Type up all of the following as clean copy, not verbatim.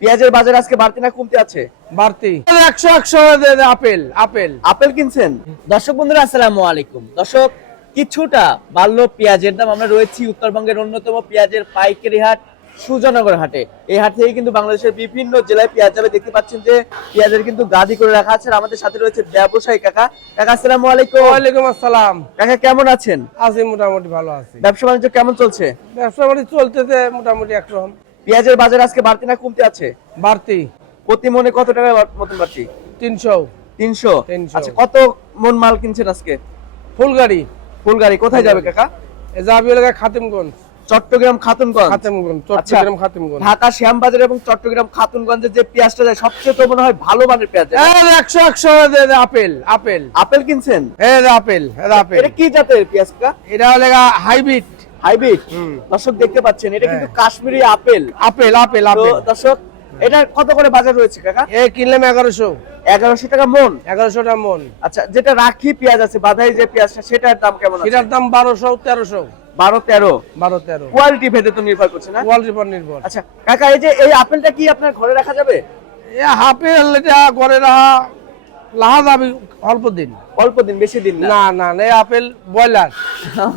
পেঁয়াজের বাজার আজকে বাড়তি না কমতে আছে? বাড়তি 100 আপেল আপেল আপেল কিনছেন? দর্শক বন্ধুরা আসসালামু আলাইকুম। দর্শক, কিছুটা বাড়লো পেঁয়াজের দাম। আমরা রয়েছি উত্তরবঙ্গের অন্যতম পেঁয়াজের পাইকারি হাট সুজনগর হাটে। এই হাট থেকে কিন্তু বাংলাদেশের বিভিন্ন জেলায় পেঁয়াজ যাবে। দেখতে পাচ্ছেন যে পেঁয়াজের কিন্তু গাদি করে রাখা আছে। আর আমাদের সাথে রয়েছে ব্যবসায়ী কাকা। কাকা আসসালামু আলাইকুম। ওয়ালাইকুম আসসালাম। কাকা কেমন আছেন? আছি মোটামুটি ভালো আছি। ব্যবসা বাণিজ্য কেমন চলছে? ব্যবসা বাণিজ্য চলতেছে মোটামুটি একরকম। পেঁয়াজের বাজার আজকে বাড়তি না কমতে আছে? বাড়তি প্রতি মনে কত টাকা মতন বাড়তি? 300। 300। আচ্ছা, কত মন মাল কিনছেন আজকে? ফুল গাড়ি। ফুল গাড়ি কোথায় যাবে কাকা? এ যাবে লাগা খাতিমগঞ্জ। চট্টগ্রাম খাতুনগঞ্জ। খাতিমগঞ্জ চট্টগ্রাম খাতিমগঞ্জ। ঢাকা শ্যামবাজার এবং চট্টগ্রাম খাতুনগঞ্জে যে পেঁয়াজটা যায় সবচেয়ে তো মনে হয় ভালো মানের পেঁয়াজ। 100 আপেল আপেল আপেল কিনছেন? Apple apple. এটা কি জাতের পেঁয়াজ কাকা? এটা লাগা হাইব্রিড। হাইব্রিড। দর্শক দেখতে পাচ্ছেন এটা কিন্তু কাশ্মীরি আপেল। আপেল আপেল তো আপেল। দর্শক, এটা কত করে বাজার রয়েছে কাকা? এ কিনলাম 1100। 1100 টাকা মন। 1100 টাকা মন। আচ্ছা, যেটা রাখি পেঁয়াজ আছে বাধাই যে পেঁয়াজটা সেটার দাম কেমন আছে? এটার দাম 1200 1300। 12-13। 12-13 কোয়ালিটি ভেদে তো নির্ভর করছে না? কোয়ালিটির উপর নির্ভর। আচ্ছা কাকা, এই যে এই আপেলটা কি আপনার ঘরে রাখা যাবে? এ আপেল এটা করে রাখা লাহা যাবে অল্প দিন। অল্প দিন, বেশি দিন না? না না না, এই আপেল ব্রয়লার।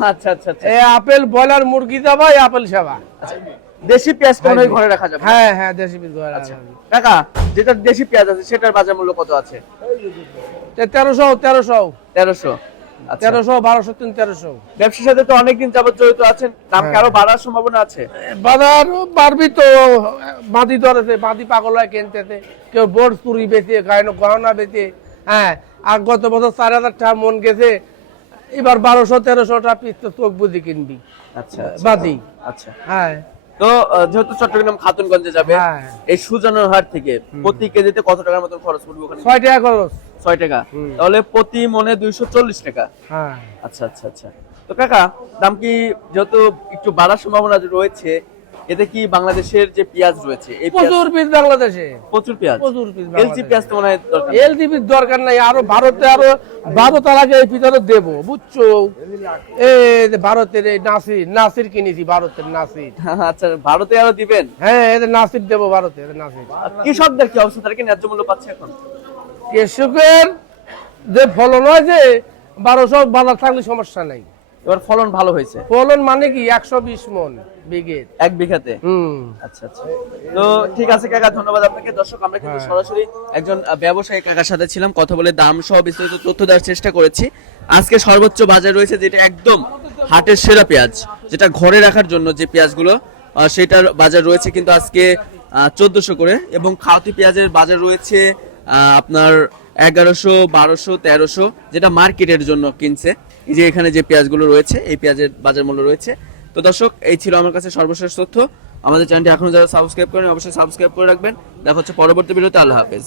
আচ্ছা আচ্ছা আচ্ছা। এই আপেল ব্রয়লার মুরগি দেবা, এই আপেল সেবা। দেশি পেঁয়াজ তো মনে হয় ঘরে রাখা যাবে? হ্যাঁ হ্যাঁ, দেশি বীজ ঘরে রাখা আচ্ছা যাবে। কাকা, যেটা দেশি পেঁয়াজ আছে সেটার বাজার মূল্য কত আছে? 1300 1300 1300। আচ্ছা, 1300 1200 1300। ব্যবসার সাথে তো অনেকদিন যাবত জড়িত আছেন, দাম কি আরো বাড়ার সম্ভাবনা আছে? বাজার বাড়বি তো। বাঁধি ধরেছে, বাঁধি পাগল হয় কিনতেছে। কেউ বোর্ড চুরি বেচে, গহনা বেচে। হ্যাঁ, আর গত বছর 4000 টাকা মন গেছে, এবার 1200 1300 টাকা পিস তো চোখ বুঝি কিনবি। আচ্ছা বাদি। আচ্ছা। হ্যাঁ তো যেহেতু চট্টগ্রাম খাতুনগঞ্জে যাবে, হ্যাঁ। এই সুজনের হাট থেকে প্রতি কেজিতে কত টাকার মতন খরচ পড়বে ওখানে? 6 টাকা খরচ। 6 টাকা। তাহলে প্রতি মনে 240 টাকা। হ্যাঁ। আচ্ছা আচ্ছা আচ্ছা। তো কাকা, দাম কি যেহেতু একটু বাড়ার সম্ভাবনা রয়েছে, এতে কি বাংলাদেশের যে পেঁয়াজ রয়েছে এই পেঁয়াজ প্রচুর পিস বাংলাদেশে। প্রচুর পেঁয়াজ? প্রচুর পিস এলজি পেঁয়াজ তো মনে হয় দরকার। এলজিবির দরকার নাই। আরো ভারতে আরো 12 তালাকে এই পিতারে দেব, বুঝছো? এই যে ভারতের এই নাসির কিনেছি, ভারতের নাসির। আচ্ছা, ভারতে আরো দিবেন? হ্যাঁ, এদের নাসির দেবো, ভারতের নাসির। কৃষকদের কি অবস্থা? তারা কি ন্যায্য মূল্য পাচ্ছে এখন? কৃষকের যে ফলন হয় যে 1200 বাজার থাকলে সমস্যা নাই। এবার ফলন ভালো হয়েছে? ফলন মানে কি 120 মন বিঘে, 1 বিঘাতে? আচ্ছা আচ্ছা। তো ঠিক আছে কাকা, ধন্যবাদ আপনাকে। দর্শক, আমরা কিন্তু সরাসরি একজন ব্যবসায়ী কাকার সাথে ছিলাম, কথা বলে দাম সহ বিস্তারিত তথ্য দেওয়ার চেষ্টা করেছি। আজকে সর্বোচ্চ বাজার রয়েছে যেটা একদম হাটের সেরা পেঁয়াজ, যেটা ঘরে রাখার জন্য যে পেঁয়াজগুলো, সেটার বাজার রয়েছে কিন্তু আজকে 1400 করে, এবং খাওয়াতি পেঁয়াজের বাজার রয়েছে আপনার 1100 1200 1300, যেটা মার্কেটের জন্য কিনছে। এই যে এখানে যে পেঁয়াজগুলো রয়েছে এই পেঁয়াজের বাজার মূল্য রয়েছে। তো দর্শক, এই ছিল আমার কাছে সর্বশেষ তথ্য। আমাদের চ্যানেলটি এখনো যারা সাবস্ক্রাইব করেন অবশ্যই সাবস্ক্রাইব করে রাখবেন। দেখা হচ্ছে পরবর্তী ভিডিওতে। আল্লাহ হাফেজ।